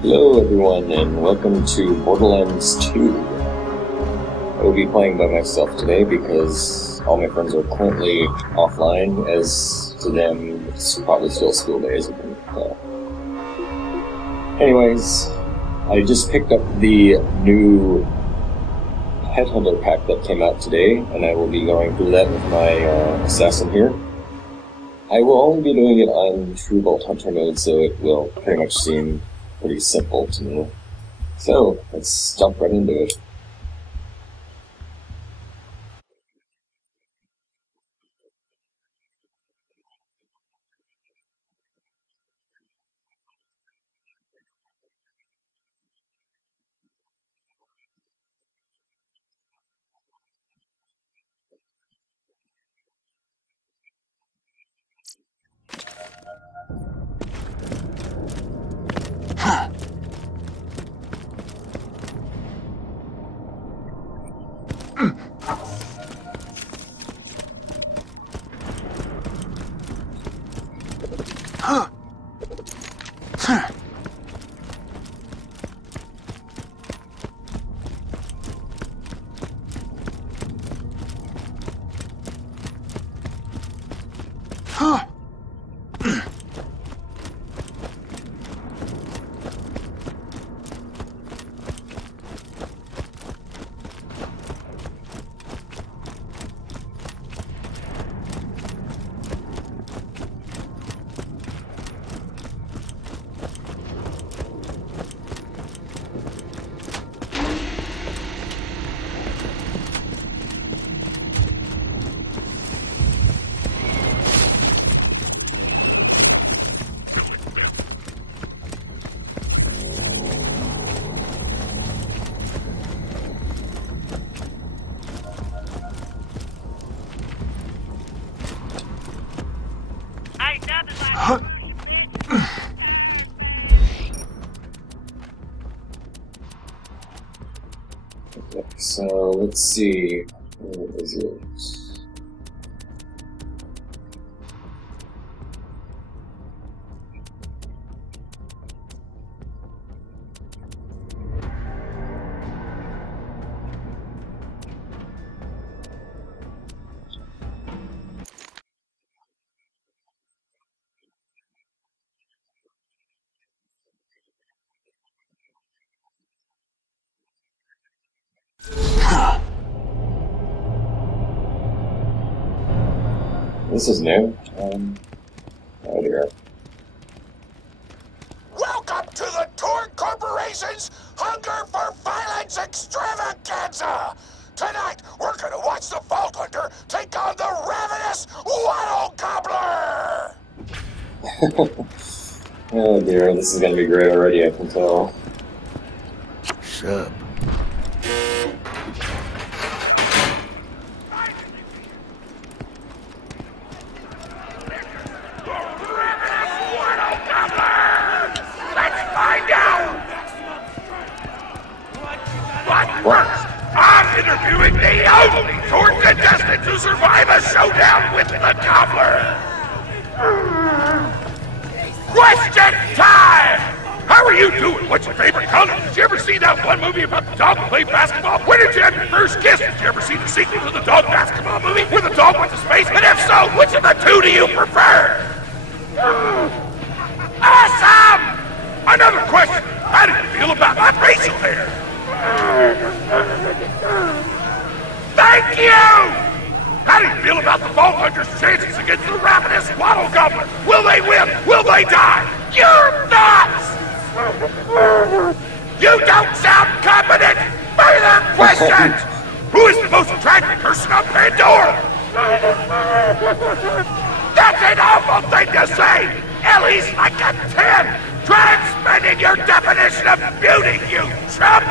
Hello everyone, and welcome to Borderlands 2. I will be playing by myself today because all my friends are currently offline, as to them it's probably still school days. Anyways, I just picked up the new Headhunter pack that came out today, and I will be going through that with my assassin here. I will only be doing it on True Bolt Hunter mode, so it will pretty much seem pretty simple to me. So, let's jump right into it. So, let's see. Where is it? This is new. Oh dear. Welcome to the Torgue Corporation's Hunger for Violence Extravaganza! Tonight, we're gonna watch the Vault Hunter take on the Ravenous Wottle Gobbler! Oh dear, this is gonna be great already, I can tell. Sup? I'm interviewing the only Torgue contestant to survive a showdown with the Gobbler! Question time! How are you doing? What's your favorite color? Did you ever see that one movie about the dog who played basketball? When did you have your first kiss? Did you ever see the sequel to the dog basketball movie where the dog went to space? And if so, which of the two do you prefer? Awesome! Another question. How do you feel about my facial hair? Thank you! How do you feel about the Vault Hunter's chances against the Ravenous Wottle Gobbler? Will they win? Will they die? Your thoughts! You don't sound competent! Further questions! Who is the most attractive person on Pandora? That's an awful thing to say! Ellie's like a 10! Try expanding your definition of beauty, you chump!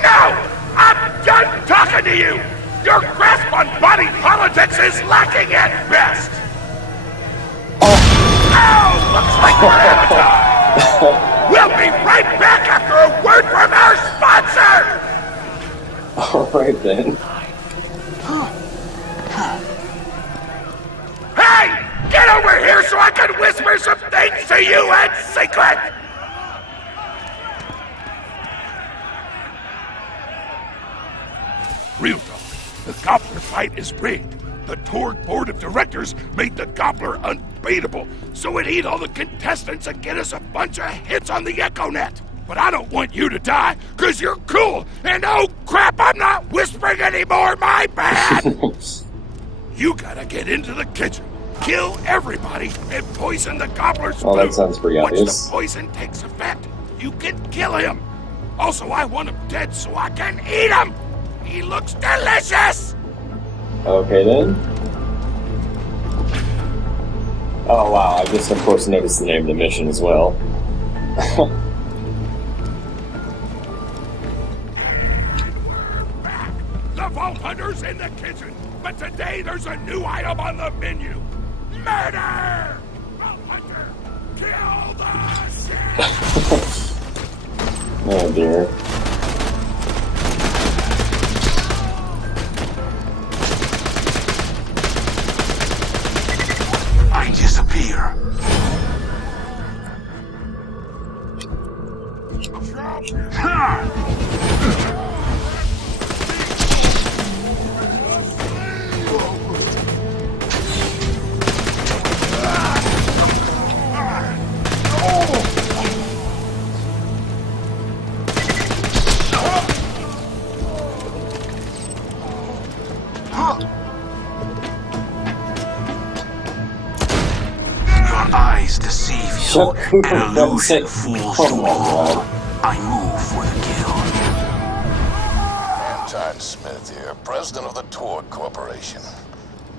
No! I'm done talking to you! Your grasp on body politics is lacking at best! Oh, looks like we're out of time! We'll be right back after a word from our sponsor! Alright then. Hey! Get over here so I can whisper some things to you in secret! Real talk, the Gobbler fight is rigged. The Torgue board of directors made the Gobbler unbeatable, so it'd eat all the contestants and get us a bunch of hits on the EchoNet. But I don't want you to die, cause you're cool, and oh crap, I'm not whispering anymore, my bad! You gotta get into the kitchen, kill everybody, and poison the Gobbler's food. Oh, that sounds pretty obvious. Once the poison takes effect, you can kill him. Also, I want him dead so I can eat him! He looks delicious! Okay then. Oh wow, I just of course noticed the name of the mission as well. The Vault Hunter's in the kitchen, but today there's a new item on the menu. Murder! Vault Hunter, kill the shit! Oh dear. I disappear. An illusion fools you all. I move for the kill. Anton Smith here, president of the Torgue Corporation.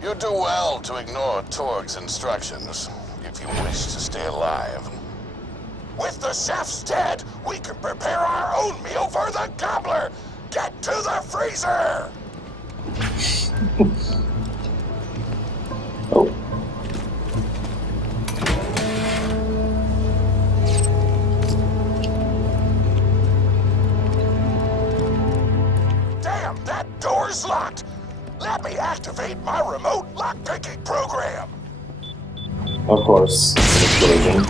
You do well to ignore Torgue's instructions if you wish to stay alive. With the chefs dead, we can prepare our own meal for the Gobbler. Get to the freezer! Oh. That door's locked! Let me activate my remote lockpicking program! Of course, explosion.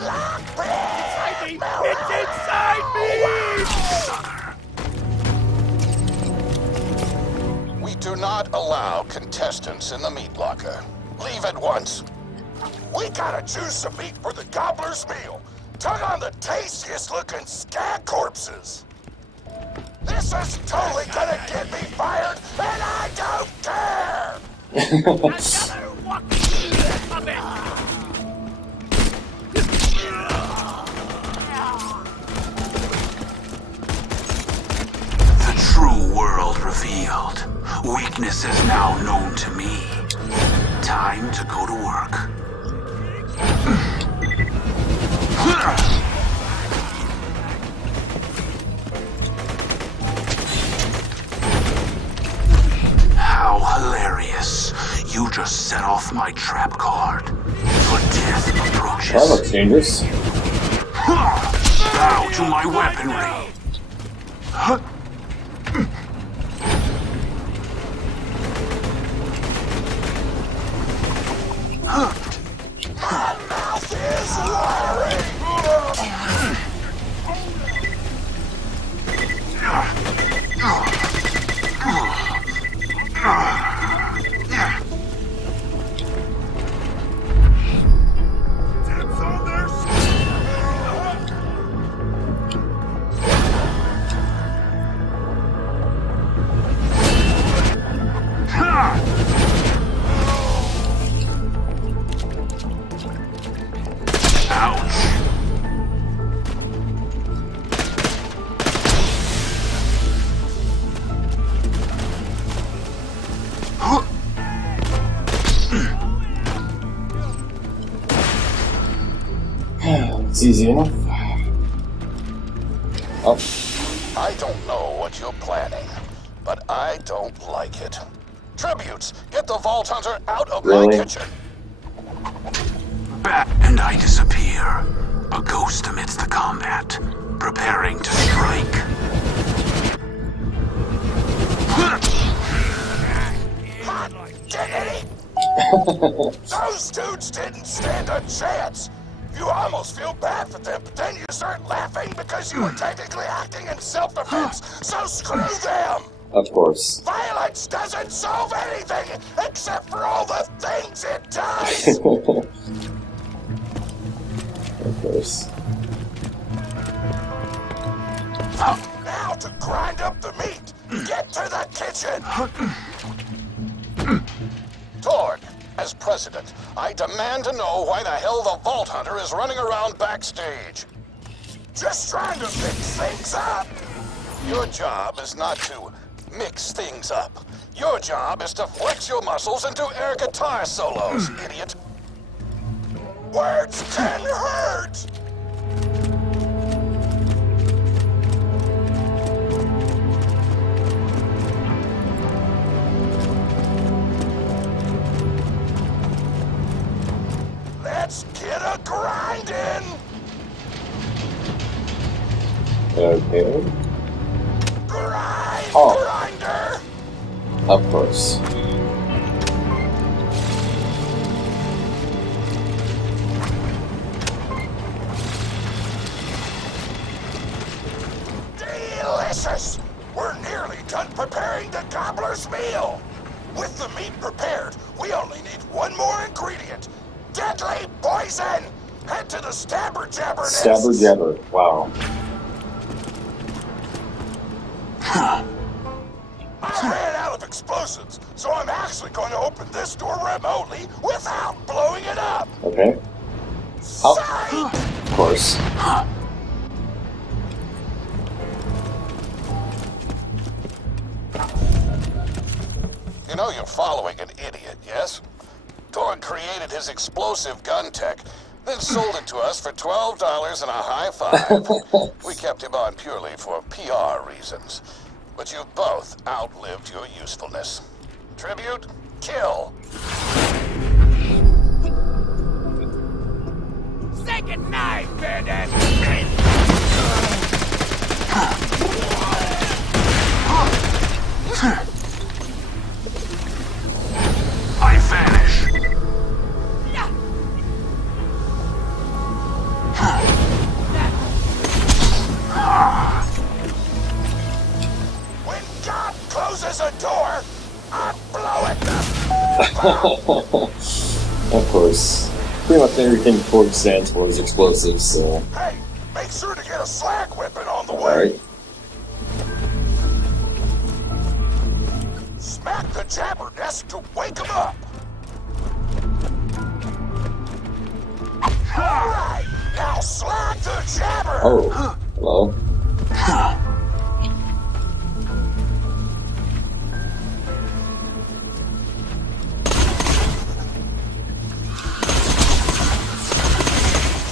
Lockpick! It's inside me! We do not allow contestants in the meat locker. Leave at once. We gotta choose some meat for the Gobbler's meal. Tug on the tastiest looking skag corpses. This is totally gonna get me fired, and I don't care! The true world revealed. Weakness is now known to me. Time to go to work. How hilarious. You just set off my trap card. For death approaches. That looks dangerous. Bow to my weaponry. My mouth is watering! It's easy enough. Oh. I don't know what you're planning, but I don't like it. Tributes, get the Vault Hunter out of my kitchen. And I disappear. A ghost amidst the combat, preparing to strike. Hot diggity! Those dudes didn't stand a chance. You almost feel bad for them, but then you start laughing because you were technically acting in self-defense, so screw them! Of course. Violence doesn't solve anything except for all the things it does! Of course. Now to grind up the meat! Get to the kitchen! Torgue, as president, I demand to know why the hell the Vault Hunter is running around backstage. Just trying to mix things up! Your job is not to mix things up. Your job is to flex your muscles and do air guitar solos, idiot. Words can hurt! Let's get a grindin'! Okay. Grind, grinder! Of course. Delicious! We're nearly done preparing the Gobbler's meal! With the meat prepared, we only need one more ingredient. Deadly poison! Head to the Stabber Jabber nest! Stabber Jabber, wow. I ran out of explosives, so I'm actually going to open this door remotely without blowing it up! Okay. Psych! Of course. You know you're following an idiot, yes? Torgue created his explosive gun tech, then sold it to us for $12 and a high five. We kept him on purely for PR reasons. But you've both outlived your usefulness. Tribute, kill. Say goodnight, bandit! I vanish. When God closes a door, I blow it the Of course. Pretty much everything Torgue stands for is explosives, so... Hey, make sure to get a slag weapon on the way. Alright. Smack the jabber nest to wake him up. Alright, now slag the jabber. Oh, hello.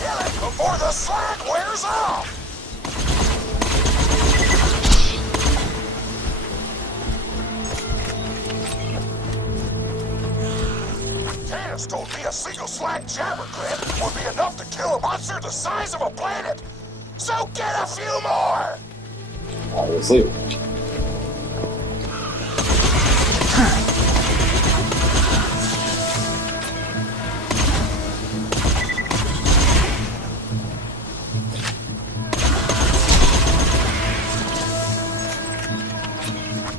Kill it before the slag wears off. Tannis told me a single slag jabber clip would be enough to kill a monster the size of a planet. So get a few more. Obviously.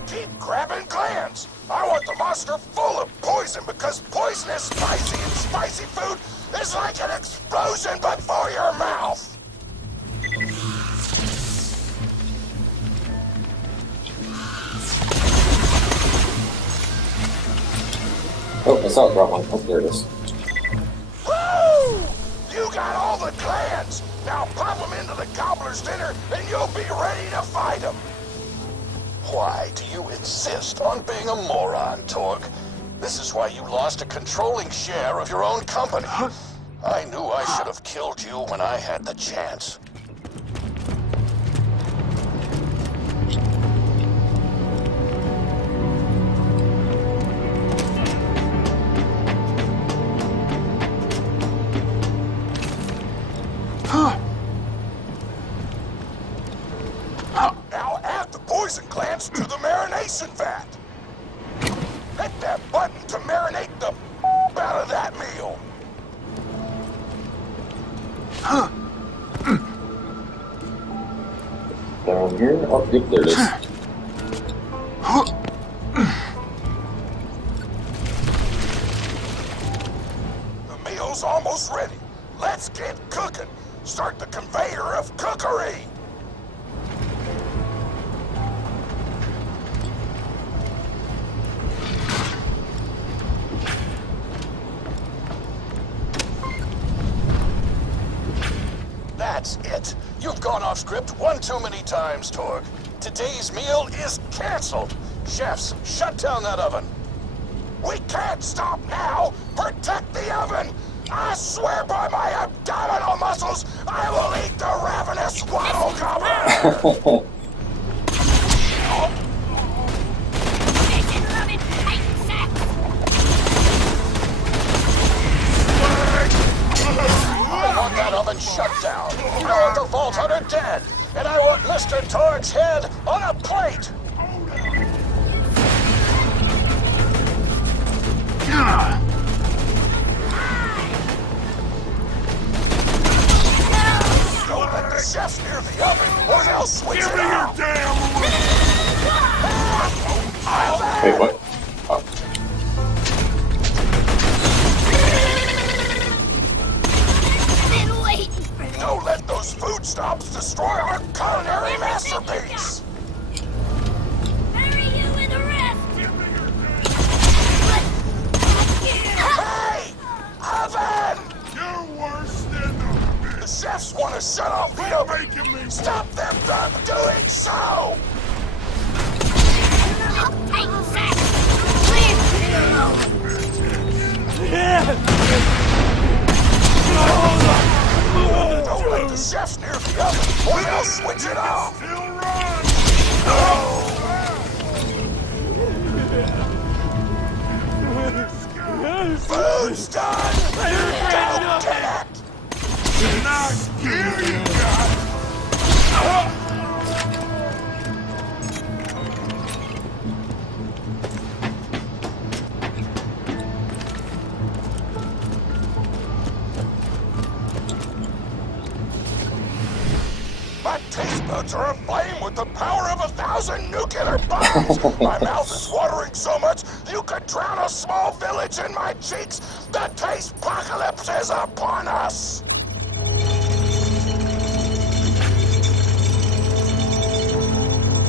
Keep grabbing glands. I want the monster full of poison because poisonous, spicy, and spicy food is like an explosion before your mouth. Oh, I saw it drop one. Oh, there it is. Woo! You got all the glands. Now pop them into the Gobbler's dinner and you'll be ready to fight them. Why do you insist on being a moron, Torgue? This is why you lost a controlling share of your own company. I knew I should have killed you when I had the chance. Now add the poison glands to the marination vat. Hit that button to marinate the Down here? Oh, yep, there it is. The meal's almost ready. Let's get cooking. Start the conveyor of cookery. That's it. You've gone off script one too many times, Torgue. Today's meal is canceled. Chefs, shut down that oven. We can't stop now! Protect the oven! I swear by my abdominal muscles, I will eat the Ravenous Wottle Gobbler! I want that oven shut down. I want the Vault Hunter dead. And I want Mr. Torgue's head on a plate! Don't let the chefs near the oven, or they'll switch it out! Wait, what? Oh. Don't let those food stops destroy our culinary masterpiece! Hurry, you and the rest! Hey! Oven! You're worse than The chefs want to shut off the oven! Stop them from doing so! Don't let the chefs near the oven, or they'll switch it off! Food's done! Don't get it! My taste buds are aflame with the power of 1,000 nuclear bombs! My mouth is watering so much you could drown a small village in my cheeks! The taste apocalypse is upon us!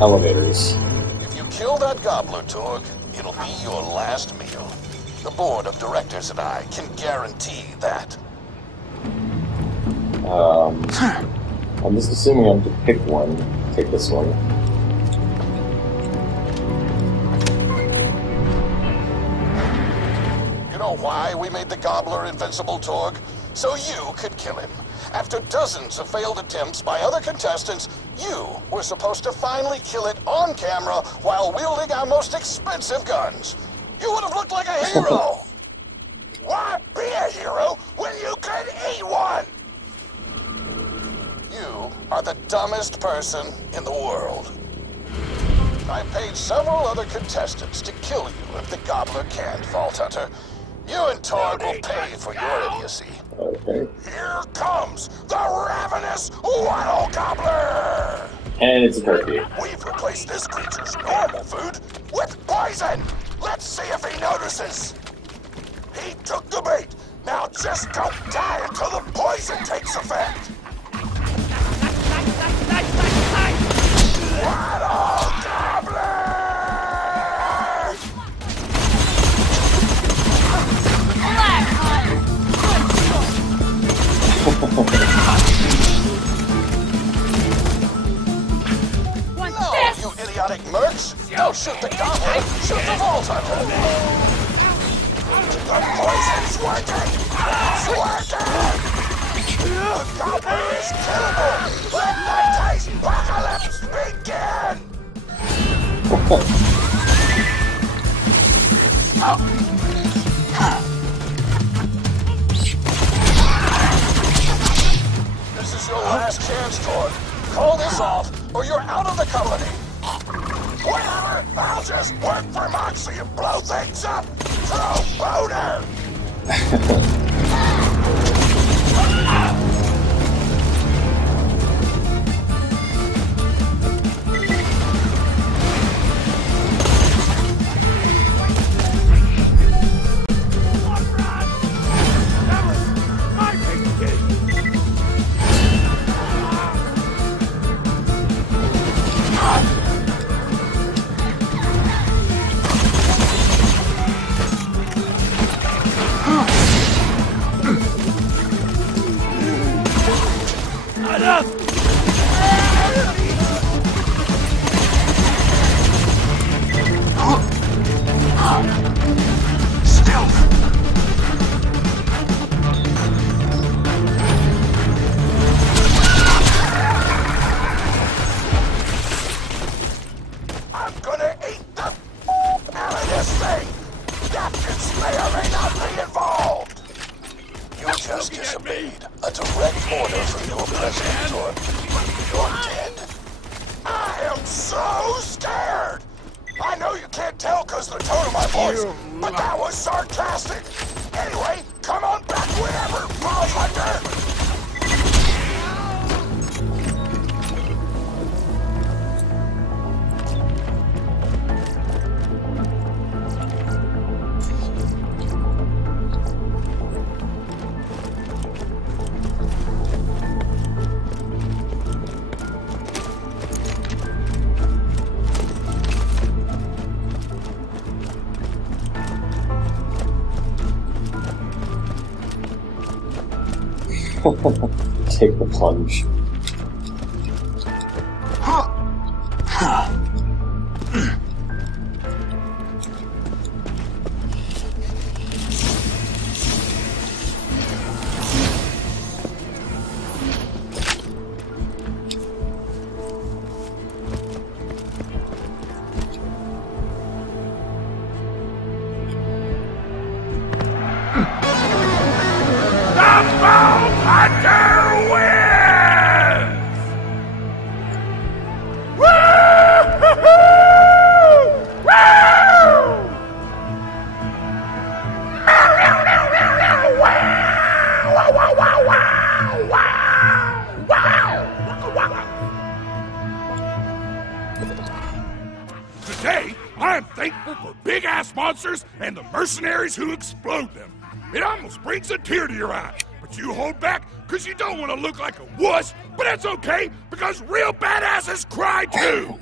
Elevators. If you kill that gobbler, Torgue, it'll be your last meal. The board of directors and I can guarantee that. I'm just assuming I have to pick one. Take this one. You know why we made the gobbler invincible, Torgue? So you could kill him. After dozens of failed attempts by other contestants, you were supposed to finally kill it on camera while wielding our most expensive guns. You would have looked like a hero! Why be a hero when you could eat one? You are the dumbest person in the world. I paid several other contestants to kill you if the gobbler can't, Vault Hunter. You and Torgue will pay for your idiocy. Okay. Here comes the Ravenous Wottle Gobbler! And it's a turkey. We've replaced this creature's normal food with poison! Let's see if he notices! He took the bait! Now just don't die until the poison takes effect! Wottle Gobbler! No, you idiotic mercs! Don't shoot the gobbler! Shoot the Vault Hunter! The poison's working! It's working! The gobbler is killable! Let the taste apocalypse begin! This is your last chance, Torgue. Call this off, or you're out of the colony. Whatever, I'll just work for Moxie and blow things up. Throw boner! Stealth! I'm gonna eat the out of this thing! Captains may or may not be involved! You just disobeyed a direct order from your president, Torgue. You're dead. I am so scared! I know you can't tell because of the tone of my voice, but that was sarcastic! Anyway, come on back whenever, Paul Hunter! Take the plunge. Hunter wins! Woo! Today, I am thankful for big-ass monsters and the mercenaries who explode them. It almost brings a tear to your eye. But you hold back because you don't want to look like a wuss, but that's okay because real badasses cry too!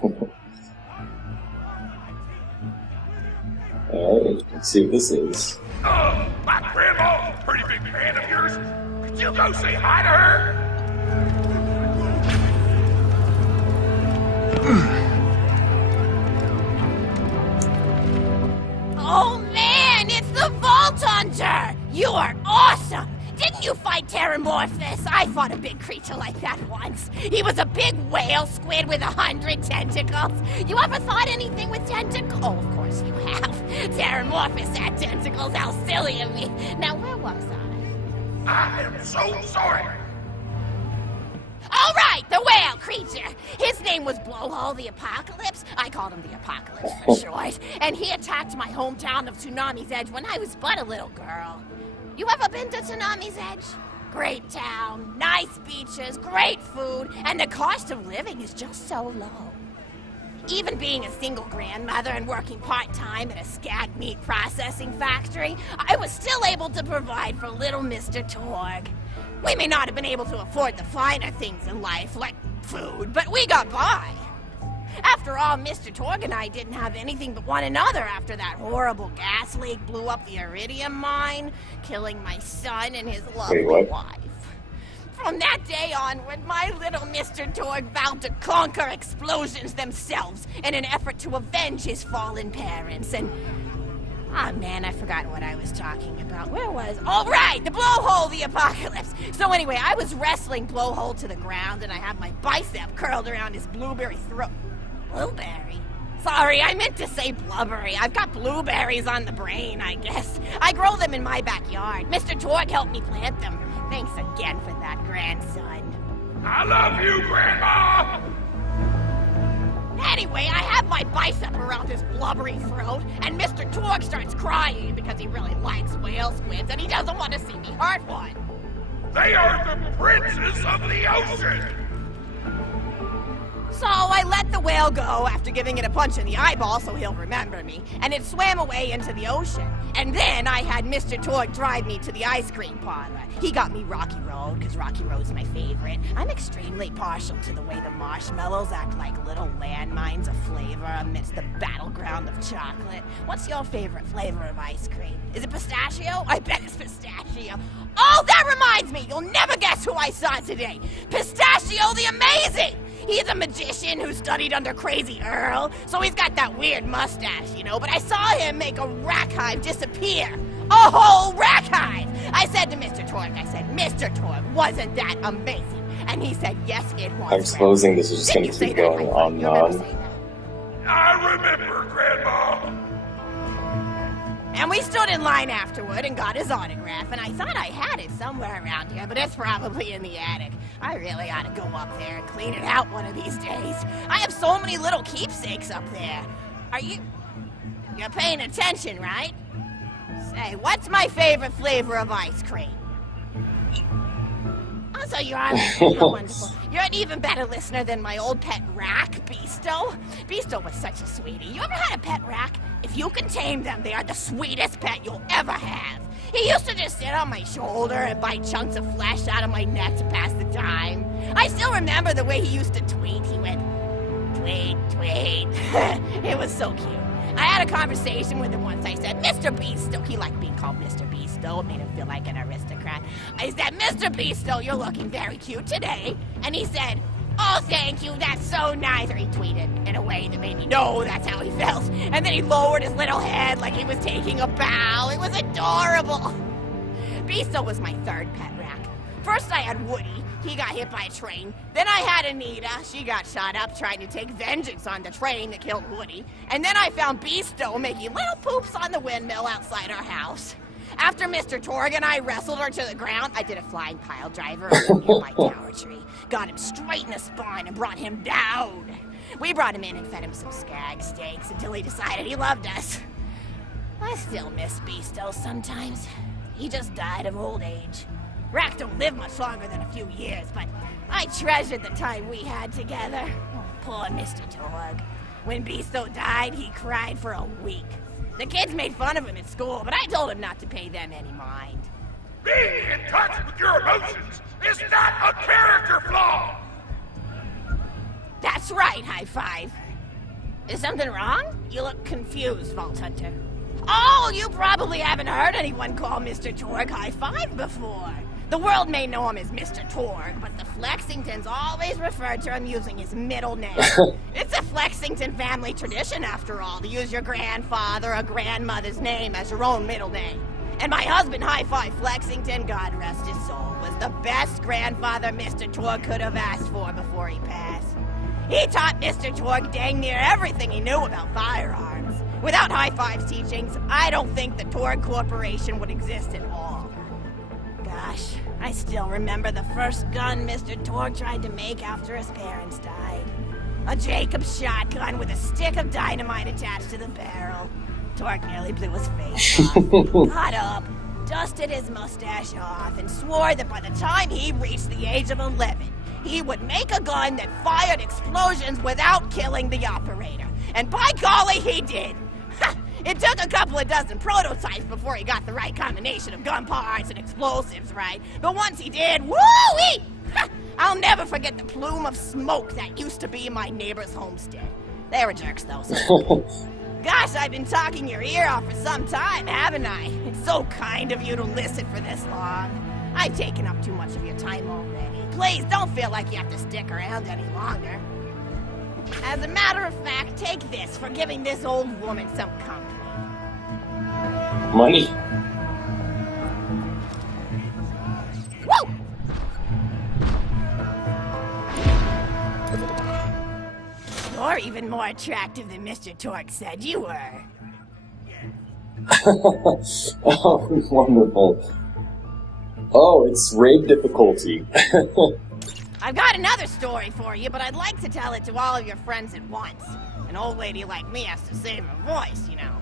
Alright, let's see what this is. My grandma's a pretty big fan of yours. Could you go say hi to her? Oh man, it's the Vault Hunter! You are awesome! Didn't you fight Terramorphous? I fought a big creature like that once. He was a big whale squid with 100 tentacles. You ever thought anything with tentacles? Oh, of course you have. Terramorphous had tentacles. How silly of me. Now, where was I? I am so sorry. All right, the whale creature. His name was Blowhole the Apocalypse. I called him the Apocalypse for short. And he attacked my hometown of Tsunami's Edge when I was but a little girl. You ever been to Tsunami's Edge? Great town, nice beaches, great food, and the cost of living is just so low. Even being a single grandmother and working part-time at a skag meat processing factory, I was still able to provide for little Mr. Torgue. We may not have been able to afford the finer things in life, like food, but we got by. After all, Mr. Torgue and I didn't have anything but one another after that horrible gas leak blew up the iridium mine, killing my son and his lovely wife. From that day onward, my little Mr. Torgue vowed to conquer explosions themselves in an effort to avenge his fallen parents, and... Ah, man, I forgot what I was talking about. Where was... Oh, right! The Blowhole the Apocalypse! So anyway, I was wrestling Blowhole to the ground, and I had my bicep curled around his blueberry throat. Blueberry? Sorry, I meant to say blubbery. I've got blueberries on the brain, I guess. I grow them in my backyard. Mr. Torgue helped me plant them. Thanks again for that, grandson. I love you, Grandma! Anyway, I have my bicep around his blubbery throat, and Mr. Torgue starts crying because he really likes whale squids and he doesn't want to see me hurt one. They are the princes of the ocean! So I let the whale go after giving it a punch in the eyeball so he'll remember me, and it swam away into the ocean. And then I had Mr. Torgue drive me to the ice cream parlor. He got me Rocky Road, because Rocky Road's my favorite. I'm extremely partial to the way the marshmallows act like little landmines of flavor amidst the battleground of chocolate. What's your favorite flavor of ice cream? Is it pistachio? I bet it's pistachio. Oh, that reminds me! You'll never guess who I saw today! Pistachio the Amazing! He's a magician who studied under Crazy Earl, so he's got that weird mustache, you know, but I saw him make a rack hive disappear. A whole rack hive! I said to Mr. Torgue, Mr. Torgue, wasn't that amazing? And he said, yes, it was. I'm supposing this is just going to keep going on and on. I remember, Grandma. And we stood in line afterward and got his autograph, and I thought I had it somewhere around here, but it's probably in the attic. I really ought to go up there and clean it out one of these days. I have so many little keepsakes up there. You're paying attention, right? Say, what's my favorite flavor of ice cream? Oh, so you are wonderful. You're an even better listener than my old pet rack, Beasto. Beasto was such a sweetie. You ever had a pet rack? If you can tame them, they are the sweetest pet you'll ever have. He used to just sit on my shoulder and bite chunks of flesh out of my neck to pass the time. I still remember the way he used to tweet. He went, tweet, tweet. It was so cute. I had a conversation with him once. I said, Mr. Beasto. He liked being called Mr. Beasto. It made him feel like an aristocrat. I said, Mr. Beasto, you're looking very cute today. And he said, oh, thank you, that's so nice. Or he tweeted in a way that made me know that's how he felt. And then he lowered his little head like he was taking a bow. It was adorable. Beasto was my third pet rack. First I had Woody. He got hit by a train. Then I had Anita. She got shot up trying to take vengeance on the train that killed Woody. And then I found Beasto making little poops on the windmill outside our house. After Mr. Torgue and I wrestled her to the ground, I did a flying pile driver over the nearby tower tree, got him straight in the spine and brought him down. We brought him in and fed him some skag steaks until he decided he loved us. I still miss Beasto sometimes. He just died of old age. Racks don't live much longer than a few years, but I treasured the time we had together. Oh, poor Mr. Torgue. When Beasto died, he cried for a week. The kids made fun of him at school, but I told him not to pay them any mind. Being in touch with your emotions is not a character flaw! That's right, High Five. Is something wrong? You look confused, Vault Hunter. Oh, you probably haven't heard anyone call Mr. Torgue High Five before. The world may know him as Mr. Torgue, but the Flexingtons always referred to him using his middle name. It's a Flexington family tradition, after all, to use your grandfather or grandmother's name as your own middle name. And my husband, High Five Flexington, God rest his soul, was the best grandfather Mr. Torgue could have asked for before he passed. He taught Mr. Torgue dang near everything he knew about firearms. Without High Five's teachings, I don't think the Torgue Corporation would exist at all. Gosh, I still remember the first gun Mr. Torgue tried to make after his parents died. A Jacobs shotgun with a stick of dynamite attached to the barrel. Torgue nearly blew his face off, got up, dusted his mustache off, and swore that by the time he reached the age of 11, he would make a gun that fired explosions without killing the operator. And by golly, he did! It took a couple of dozen prototypes before he got the right combination of gun parts and explosives right. But once he did, woo-wee! I'll never forget the plume of smoke that used to be my neighbor's homestead. They were jerks, though, so... Gosh, I've been talking your ear off for some time, haven't I? It's so kind of you to listen for this long. I've taken up too much of your time already. Please, don't feel like you have to stick around any longer. As a matter of fact, take this for giving this old woman some company. Money? Woo! You're even more attractive than Mr. Torgue said you were. Oh, wonderful. Oh, it's raid difficulty. I've got another story for you, but I'd like to tell it to all of your friends at once. An old lady like me has to save her voice, you know.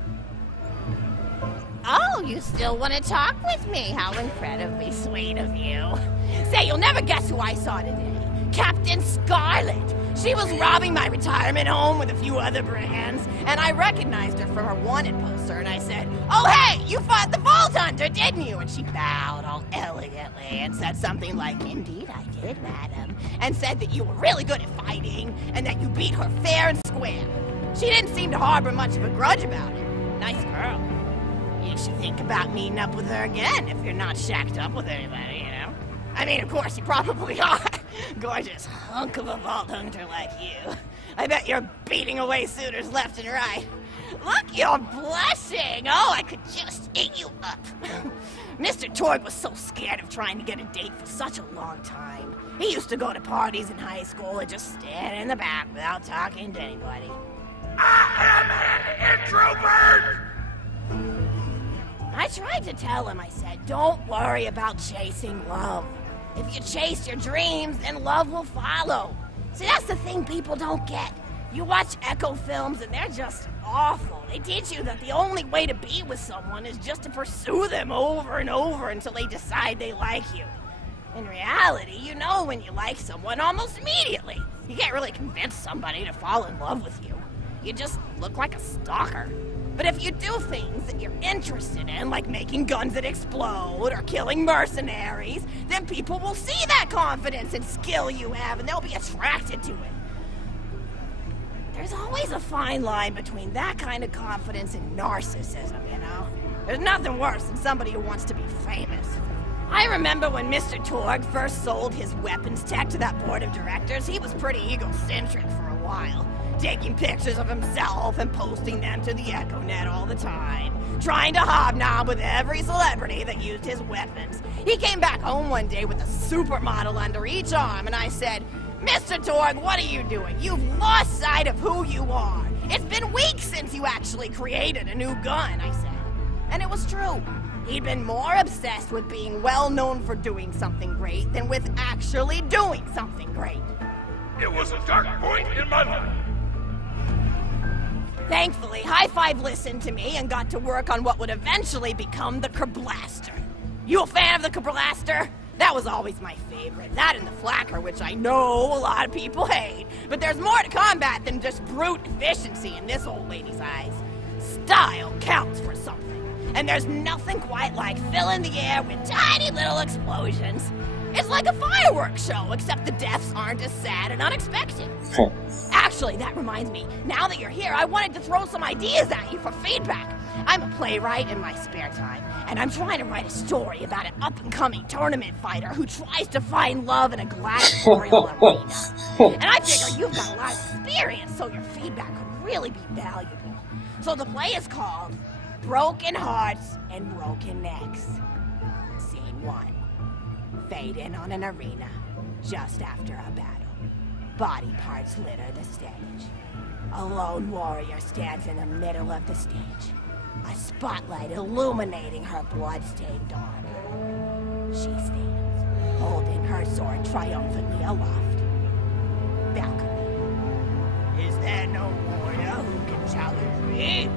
Oh, you still want to talk with me? How incredibly sweet of you. Say, you'll never guess who I saw today. Captain Scarlet. She was robbing my retirement home with a few other brands, and I recognized her from her wanted poster, and I said, "Oh, hey, you fought the Vault Hunter, didn't you?" And she bowed all elegantly and said something like, "Indeed I did, madam," and said that you were really good at fighting, and that you beat her fair and square. She didn't seem to harbor much of a grudge about it. Nice girl. You should think about meeting up with her again if you're not shacked up with anybody, you know? I mean, of course, you probably are. Gorgeous hunk of a Vault Hunter like you. I bet you're beating away suitors left and right. Look, you're blushing. Oh, I could just eat you up. Mr. Torgue was so scared of trying to get a date for such a long time. He used to go to parties in high school and just stand in the back without talking to anybody. I am an introvert! I tried to tell him, I said, don't worry about chasing love. If you chase your dreams, then love will follow. See, that's the thing people don't get. You watch Echo films and they're just awful. They teach you that the only way to be with someone is just to pursue them over and over until they decide they like you. In reality, you know when you like someone almost immediately. You can't really convince somebody to fall in love with you. You just look like a stalker. But if you do things that you're interested in, like making guns that explode or killing mercenaries, then people will see that confidence and skill you have and they'll be attracted to it. There's always a fine line between that kind of confidence and narcissism, you know? There's nothing worse than somebody who wants to be famous. I remember when Mr. Torgue first sold his weapons tech to that board of directors, he was pretty egocentric for a while. Taking pictures of himself and posting them to the EchoNet all the time. Trying to hobnob with every celebrity that used his weapons. He came back home one day with a supermodel under each arm, and I said, "Mr. Torgue, what are you doing? You've lost sight of who you are. It's been weeks since you actually created a new gun," I said. And it was true. He'd been more obsessed with being well known for doing something great than with actually doing something great. It was a dark point in my life. Thankfully, High Five listened to me and got to work on what would eventually become the Kerblaster. You a fan of the Kerblaster? That was always my favorite. That and the Flacker, which I know a lot of people hate. But there's more to combat than just brute efficiency in this old lady's eyes. Style counts for something. And there's nothing quite like filling the air with tiny little explosions. It's like a fireworks show, except the deaths aren't as sad and unexpected. Actually, that reminds me, now that you're here, I wanted to throw some ideas at you for feedback. I'm a playwright in my spare time, and I'm trying to write a story about an up-and-coming tournament fighter who tries to find love in a gladiatorial arena. And I figure you've got a lot of experience, so your feedback could really be valuable. So the play is called Broken Hearts and Broken Necks. Scene 1. Fade in on an arena just after a battle. Body parts litter the stage. A lone warrior stands in the middle of the stage, a spotlight illuminating her blood-stained armor. She stands, holding her sword triumphantly aloft. Balcony. Is there no warrior who can challenge me?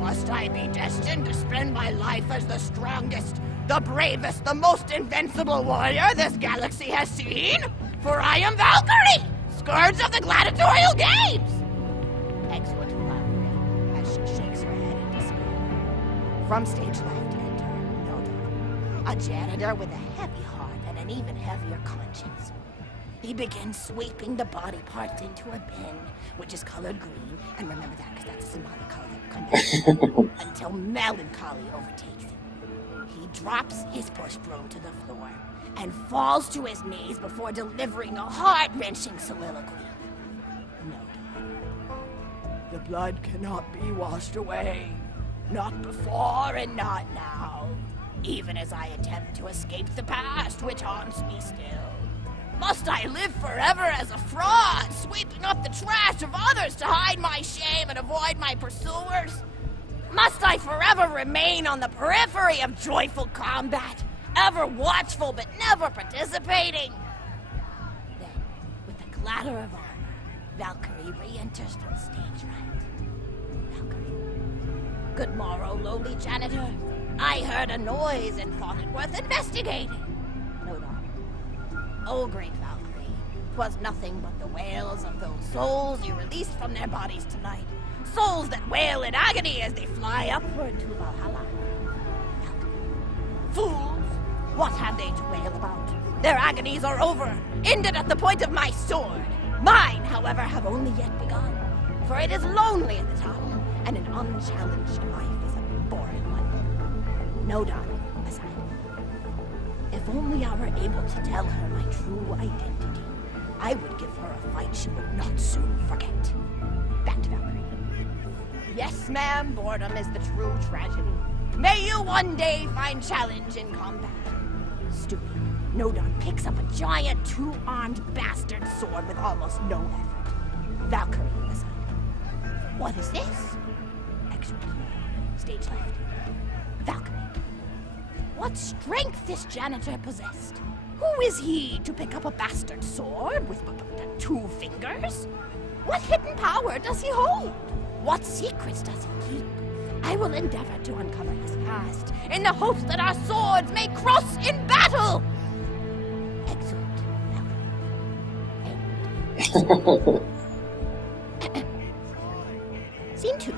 Must I be destined to spend my life as the strongest, the bravest, the most invincible warrior this galaxy has seen? For I am Valkyrie, scourge of the gladiatorial games! Exit Valkyrie, as she shakes her head in despair. From stage left enter Nodon, a janitor with a heavy heart and an even heavier conscience. He begins sweeping the body parts into a bin, which is colored green, and remember that because that's the symbolic color that will come back, until melancholy overtakes him. He drops his push broom to the floor and falls to his knees before delivering a heart-wrenching soliloquy. No, the blood cannot be washed away. Not before and not now. Even as I attempt to escape the past, which haunts me still. Must I live forever as a fraud, sweeping up the trash of others to hide my shame and avoid my pursuers? Must I forever remain on the periphery of joyful combat, ever watchful but never participating? Then, with a clatter of armor, Valkyrie re-enters from stage right. Valkyrie. Good morrow, lowly janitor. I heard a noise and thought it worth investigating. No. Oh, great Valkyrie, 'Twas nothing but the wails of those souls you released from their bodies tonight. Souls that wail in agony as they fly upward to Valhalla. Fools! What have they to wail about? Their agonies are over, ended at the point of my sword. Mine, however, have only yet begun. For it is lonely at the top, and an unchallenged life is a boring one. No doubt, aside. If only I were able to tell her my true identity, I would give her a fight she would not soon forget. Back to Valkyrie. Yes, ma'am, boredom is the true tragedy. May you one day find challenge in combat. Stupid, Nodon picks up a giant two-armed bastard sword with almost no effort. Valkyrie aside. What is this? Exit. Stage left. Valkyrie. What strength this janitor possessed? Who is he to pick up a bastard sword with two fingers? What hidden power does he hold? What secrets does he keep? I will endeavor to uncover his past in the hopes that our swords may cross in battle. Excellent. Scene 2.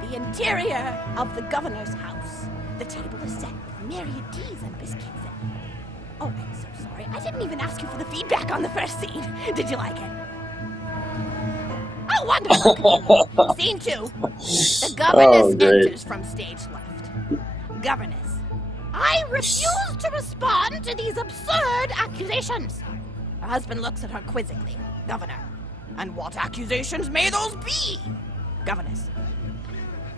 The interior of the governor's house. The table is set with myriad teas and biscuits. Oh, I'm so sorry. I didn't even ask you for the feedback on the first scene. Did you like it? Oh, wonderful. Scene 2. The governess enters from stage left. Governess. I refuse to respond to these absurd accusations. Her husband looks at her quizzically. Governor. And what accusations may those be? Governess.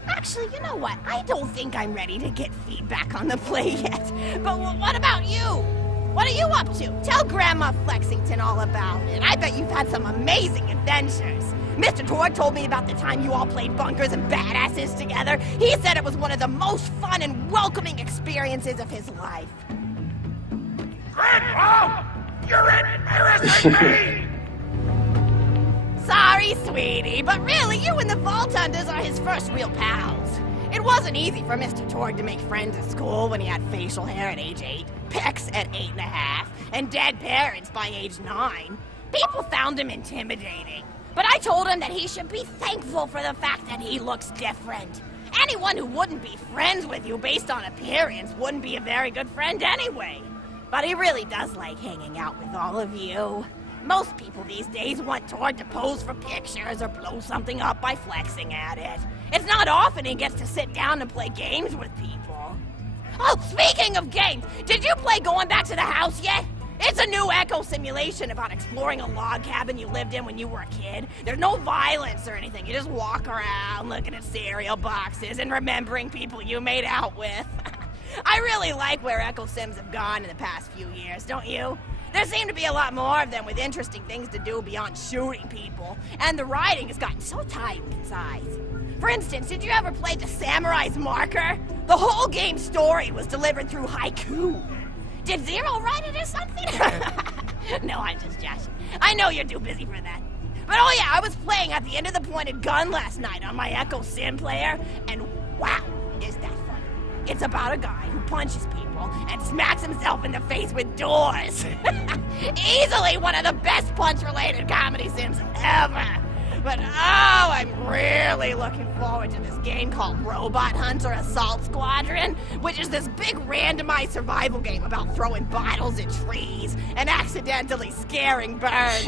Actually, you know what? I don't think I'm ready to get feedback on the play yet. But what about you? What are you up to? Tell Grandma Flexington all about it. I bet you've had some amazing adventures. Mr. Torgue told me about the time you all played bunkers and badasses together. He said it was one of the most fun and welcoming experiences of his life. Grandpa! You're embarrassing me! Sorry, sweetie, but really, you and the Vault Hunters are his first real pals. It wasn't easy for Mr. Torgue to make friends at school when he had facial hair at age 8, pecs at 8.5, and dead parents by age 9. People found him intimidating. But I told him that he should be thankful for the fact that he looks different. Anyone who wouldn't be friends with you based on appearance wouldn't be a very good friend anyway. But he really does like hanging out with all of you. Most people these days want Torgue to pose for pictures or blow something up by flexing at it. It's not often he gets to sit down and play games with people. Oh, speaking of games, did you play Going Back to the House yet? It's a new echo simulation about exploring a log cabin you lived in when you were a kid. There's no violence or anything. You just walk around looking at cereal boxes and remembering people you made out with. I really like where echo sims have gone in the past few years, don't you? There seem to be a lot more of them with interesting things to do beyond shooting people, and the writing has gotten so tight and concise. For instance, did you ever play The Samurai's Marker? The whole game's story was delivered through haiku. Did Zero write it or something? No, I'm just joshing. I know you're too busy for that. But oh yeah, I was playing at the end of the pointed gun last night on my Echo Sim player, and wow, is that fun. It's about a guy who punches people and smacks himself in the face with doors. Easily one of the best punch-related comedy sims ever. But oh, I'm really looking forward to this game called Robot Hunter Assault Squadron, which is this big randomized survival game about throwing bottles at trees and accidentally scaring birds.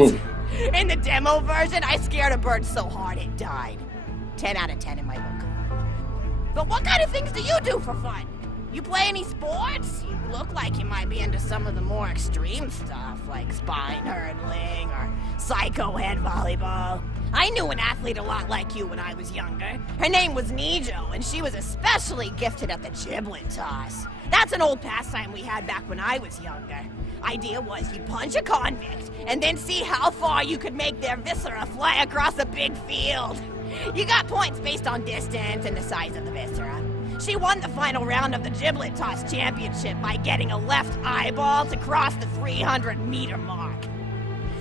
In the demo version, I scared a bird so hard it died. 10 out of 10 in my book. But what kind of things do you do for fun? You play any sports? You look like you might be into some of the more extreme stuff, like spine hurdling or psycho head volleyball. I knew an athlete a lot like you when I was younger. Her name was Nijo, and she was especially gifted at the giblet toss. That's an old pastime we had back when I was younger. Idea was you'd punch a convict, and then see how far you could make their viscera fly across a big field. You got points based on distance and the size of the viscera. She won the final round of the giblet toss championship by getting a left eyeball to cross the 300-meter mark.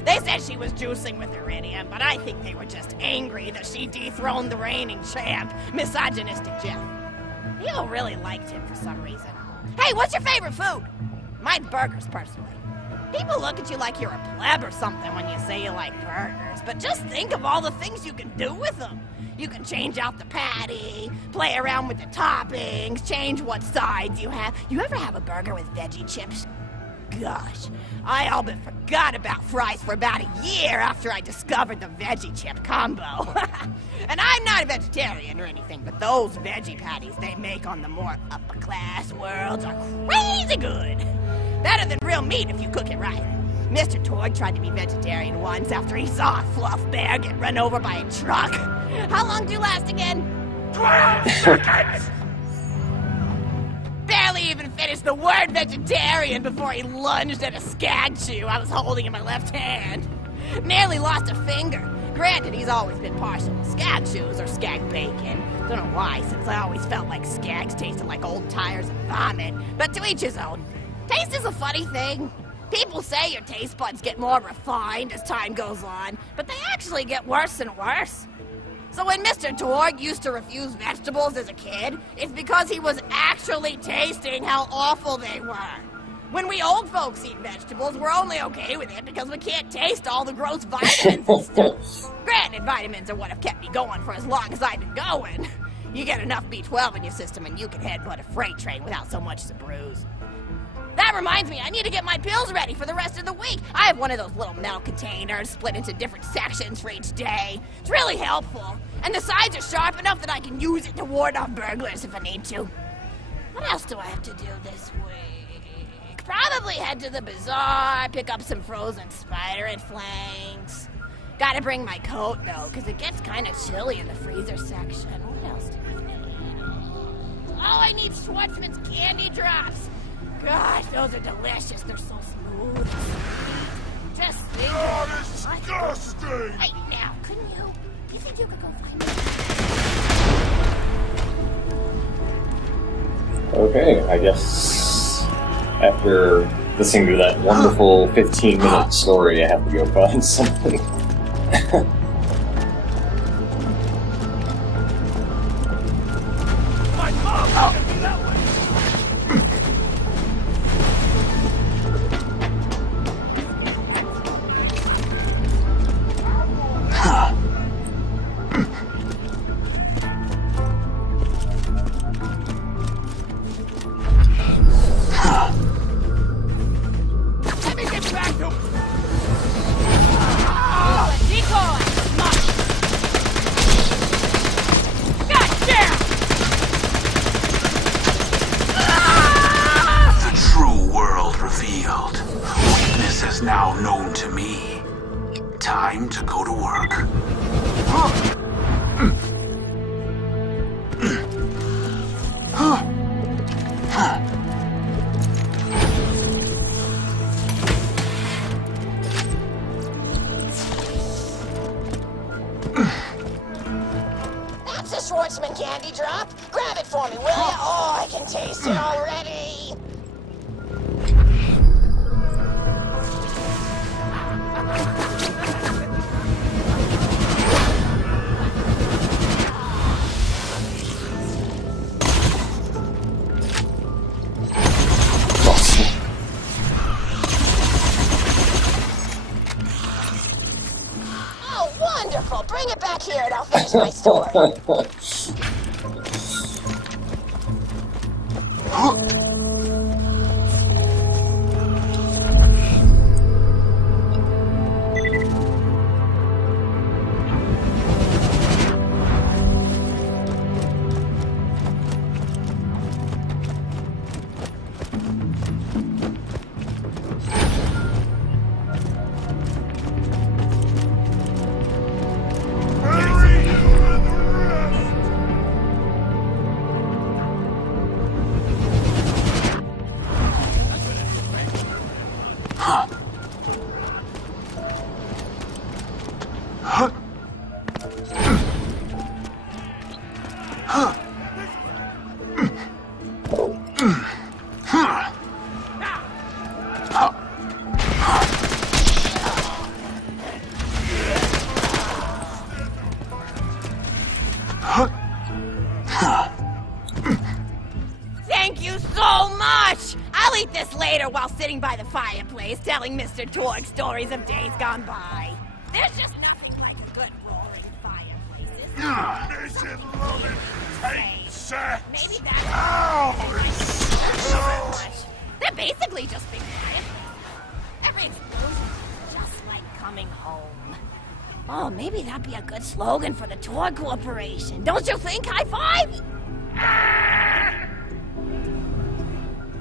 They said she was juicing with iridium, but I think they were just angry that she dethroned the reigning champ, misogynistic Jeff. People really liked him for some reason. Hey, what's your favorite food? Mine's burgers, personally. People look at you like you're a pleb or something when you say you like burgers, but just think of all the things you can do with them. You can change out the patty, play around with the toppings, change what sides you have. You ever have a burger with veggie chips? Gosh, I all but forgot about fries for about a year after I discovered the veggie chip combo. And I'm not a vegetarian or anything, but those veggie patties they make on the more upper class worlds are crazy good. Better than real meat if you cook it right. Mr. Torgue tried to be vegetarian once after he saw a fluff bear get run over by a truck. How long do you last again? 12 seconds! Barely even finished the word vegetarian before he lunged at a skag chew I was holding in my left hand. Nearly lost a finger. Granted, he's always been partial to skag chews or skag bacon. Don't know why, since I always felt like skags tasted like old tires and vomit. But to each his own. Taste is a funny thing. People say your taste buds get more refined as time goes on, but they actually get worse and worse. So when Mr. Torgue used to refuse vegetables as a kid, it's because he was actually tasting how awful they were. When we old folks eat vegetables, we're only okay with it because we can't taste all the gross vitamins and stuff. Granted, vitamins are what have kept me going for as long as I've been going. You get enough B12 in your system and you can headbutt a freight train without so much as a bruise. That reminds me, I need to get my pills ready for the rest of the week. I have one of those little metal containers split into different sections for each day. It's really helpful. And the sides are sharp enough that I can use it to ward off burglars if I need to. What else do I have to do this week? Probably head to the bazaar, pick up some frozen spider and flanks. Gotta bring my coat, though, because it gets kind of chilly in the freezer section. What else do I need? Oh, I need Schwartzman's candy drops. Gosh, those are delicious. They're so smooth. Just think. Oh, disgusting! Hey, now, couldn't you? You think you could go find me? Okay, I guess after listening to that wonderful 15-minute story, I have to go find something. My mom sent me that way! Let me get back to him! Decoy! Mush! Goddamn! The true world revealed. Weakness is now known to me. Time to go to work. That's a Schwartzman candy drop. Grab it for me, will ya? Oh, I can taste it already. Oh, wonderful. Bring it back here and I'll finish my story. Thank you so much! I'll eat this later while sitting by the fireplace. always telling Mr. Torgue stories of days gone by. There's just nothing like a good roaring fireplace. Mission loaded tank set. Maybe that's Ow! They're basically just big fireplaces. Every explosion is just like coming home. Oh, maybe that'd be a good slogan for the Torgue Corporation. Don't you think? High five?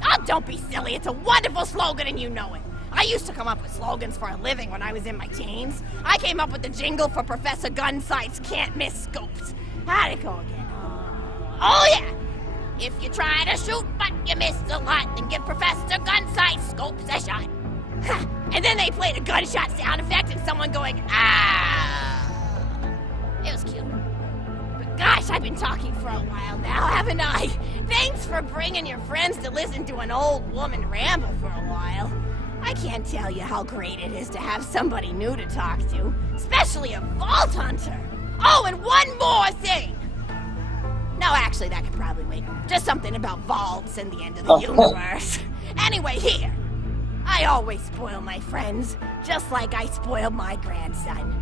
Oh, don't be silly. It's a wonderful slogan and you know it. I used to come up with slogans for a living when I was in my teens. I came up with the jingle for Professor Gunsight's Can't Miss Scopes. How'd it go again? Oh, yeah. If you try to shoot but you miss a lot, then give Professor Gunsight Scopes a shot. And then they played a gunshot sound effect and someone going, ah. It was cute. But gosh, I've been talking for a while now, haven't I? Thanks for bringing your friends to listen to an old woman ramble for a while. I can't tell you how great it is to have somebody new to talk to, especially a Vault Hunter. Oh, and one more thing. No, actually, that could probably wait. Just something about vaults and the end of the universe. Anyway, here. I always spoil my friends, just like I spoiled my grandson.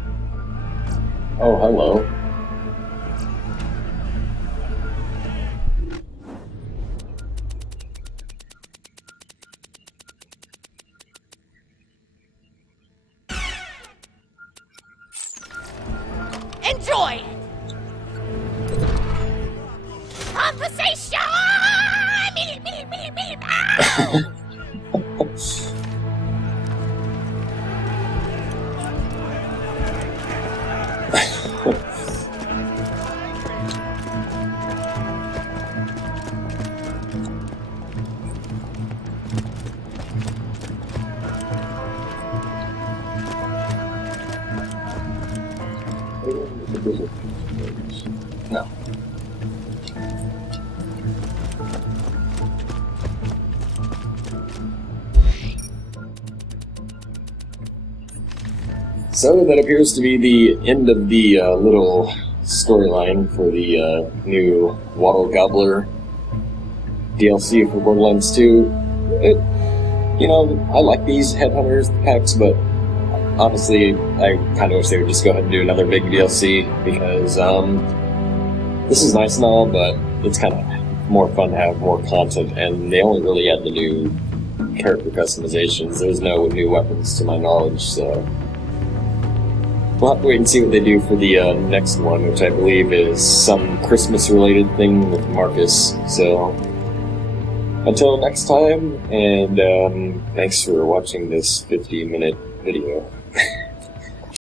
Oh, hello. Enjoy it! Conversation! No. So that appears to be the end of the little storyline for the new Wottle Gobbler DLC for Borderlands 2. I like these Headhunters packs, but honestly, I kind of wish they would just go ahead and do another big DLC, because this is nice and all, but it's kind of more fun to have more content, and they only really had the new character customizations. There's no new weapons to my knowledge, so we'll have to wait and see what they do for the next one, which I believe is some Christmas-related thing with Marcus. So until next time, and thanks for watching this 50-minute video.